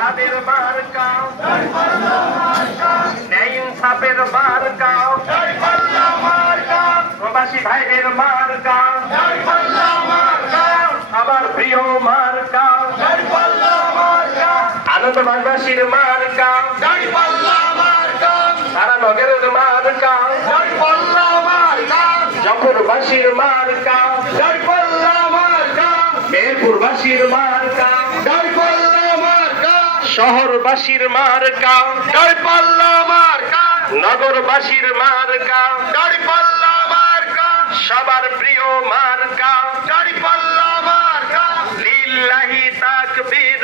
দাদাদের মার্কা ন্যায় ইনসাফের মার্কা প্রবাসী ভাইদের মার্কা আমার প্রিয় মার্কা আনন্দবাজার মার্কা সারা নগরের মার্কা জফরবাসীর মার্কা মেহেরপুরবাসীর মার্কা শহরবাসীর মার্কা নগরবাসীর মার্কা সবার প্রিয় মার্কা লিল্লাহি তাকবীর।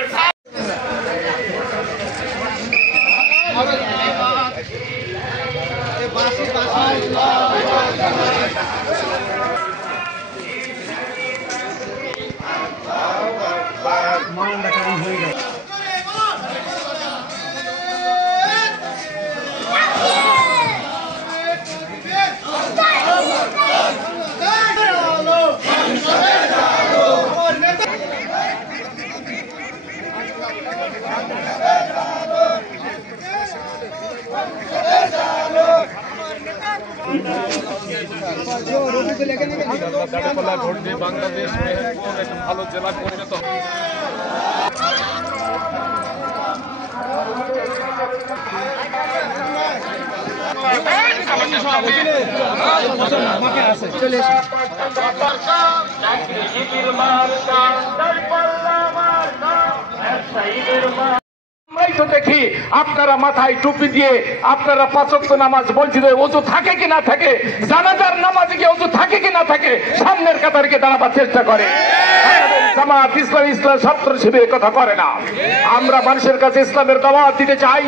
ভোট দিয়ে বাংলাদেশ মেহেরপুর একটা ভালো জেলা পরিণত দেখি আপনারা মাথায় টুপি দিয়ে আপনারা পাঁচ ওয়াক্ত নামাজ বলছিল ওযু থাকে কি না থাকে, জানাজার নামাজে কি ওযু থাকে কি না থাকে, সামনের কাতারকে দাঁড়াবার চেষ্টা করে। জামাত ইসলাম ছাত্র শিবির কথা করে না। আমরা মানুষের কাছে ইসলামের দাওয়াত দিতে চাই।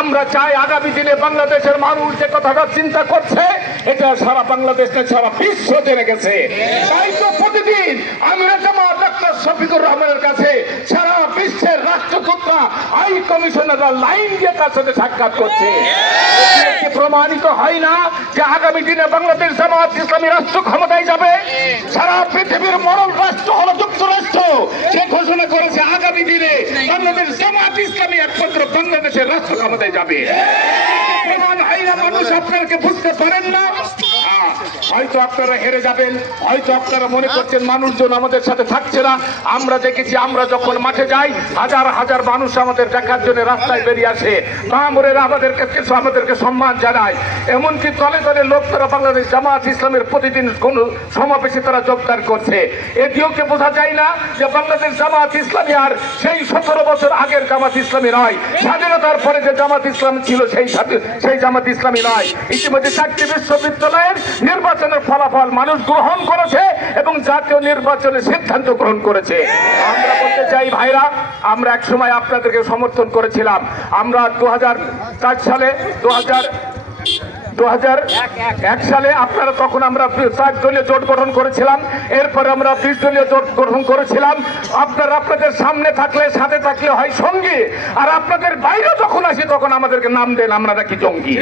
আমরা চাই আগামী দিনে বাংলাদেশের মানুষ যে কথাটা চিন্তা করছে এটা সারা বাংলাদেশ সারা বিশ্ব জেনে গেছে। তাই তো প্রতিদিন আমরা জামাত ডাক্তার শফিকুর রহমানের কাছে সারা বিশ্বের রাষ্ট্রদূতরা হাই কমিশনাররা লাইন দিয়ে তার সাথে সাক্ষাৎ করছে। প্রমাণিত হয় না যে আগামী দিনে বাংলাদেশ জামাত ইসলামী রাষ্ট্র ক্ষমতায় যাবে? সারা পৃথিবীর মরণ রাষ্ট্র হলো যুক্তরাষ্ট্র, সে ঘোষণা করেছে আগামী দিনে বাংলাদেশ জামাত ইসলামী একমাত্র বাংলাদেশের রাষ্ট্র ক্ষমতায় যাবে। প্রমাণ হয় না, মানুষ আপনাকে বুঝতে পারেন না। হয়তো আপনারা হেরে যাবেন, হয়তো আপনারা মনে করছেন মানুষজন আমাদের সাথে থাকছে না। আমরা দেখেছি আমরা যখন মাঠে যাই হাজার হাজার মানুষ আমাদের দেখার জন্য রাস্তায় বেরিয়ে আসে, মামুরেরা আমাদেরকে সম্মান জানায়। এমনকি দলে দলে লোক তারা বাংলাদেশ জামাত ইসলামের প্রতিদিন কোন সমাবেশে তারা যোগদান করছে। এটিও কে বোঝা যায় না যে বাংলাদেশ জামাত ইসলামী আর সেই 17 বছর আগের জামাত ইসলামী নয়, স্বাধীনতার পরে যে জামাত ইসলাম ছিল সেই জামাত ইসলামী নয়। ইতিমধ্যে 4টি বিশ্ববিদ্যালয়ের নির্বাচনের ফলাফল মানুষ গ্রহণ করেছে এবং জাতীয় নির্বাচনের সিদ্ধান্ত গ্রহণ করেছে। আমরা বলতে চাই ভাইরা, আমরা এক সময় আপনাদেরকে সমর্থন করেছিলাম। আমরা 2004 সালে 2001 সালে আপনারা তখন আমরা 4 দলীয় জোট গঠন করেছিলাম। এরপরে আমরা 20 দলীয় জোট গঠন করেছিলাম। আপনারা আপনাদের সামনে থাকলে সাথে থাকলে হয় সঙ্গী, আর আপনাদের বাইরে যখন আসি তখন আমাদেরকে নাম দেন আমরা নাকি জঙ্গি।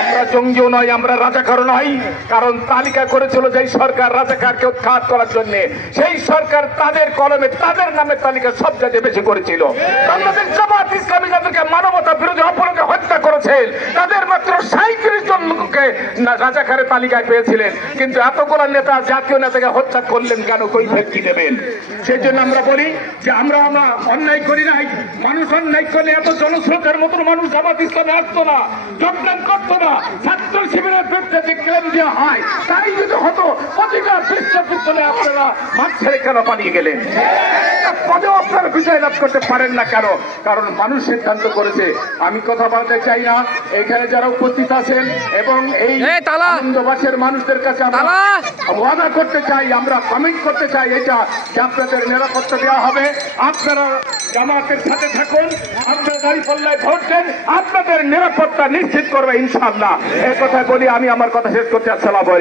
আমরা জঙ্গিও নয়, আমরা রাজাকারও নয়। কারণ তালিকা করেছিল যেই সরকার রাজাকারকে উৎখাত করার জন্য, সেই সরকার তাদের কলমে তাদের নামের তালিকা সব জায়গায় বেশি করেছিল। বাংলাদেশ জামাত ইসলামী যাদেরকে মানবতা বিরোধী অপরাধে হত্যা করেছেন তাদের মাত্র 37 জনকে রাজাকারের তালিকায় পেয়েছিলেন। কিন্তু এতগুলো নেতা জাতীয় নেতাকে হত্যা করলেন কেন? কৈফিয়ত কি দেবেন? সেই জন্য আমরা বলি যে আমরা অন্যায় করি নাই। মানুষ অন্যায় করলে এত জনস্রোতের মতন মানুষ জামাত ইসলামে আসতো না, যোগদান করতো না। ছাত্র শিবিরের বিরুদ্ধে যে ক্লেম দেওয়া হয় তাই যদি হতো প্রতিটা বিশ্ববিদ্যালয়ে আপনারা মাঠ ছেড়ে কেন পালিয়ে গেলেন? পদেও আপনারা বিজয় লাভ করতে পারেন না কেন? কারণ মানুষ সিদ্ধান্ত করেছে। আমি কথা বলতে চাই না। এখানে যারা উপস্থিত আছেন এবং এই আনন্দবাসের মানুষদের কাছে আমরা ওয়াদা করতে চাই, আমরা কমিট করতে চাই এটা যে আপনাদের নিরাপত্তা দেওয়া হবে। আপনারা জামাতের সাথে থাকুন, আপনারা দাঁড়িপাল্লায় ভোট দেন, আপনাদের নিরাপত্তা নিশ্চিত করবে ইনশাআল্লাহ। এই কথা বলি আমি আমার কথা শেষ করতে। আসসালামু আলাইকুম।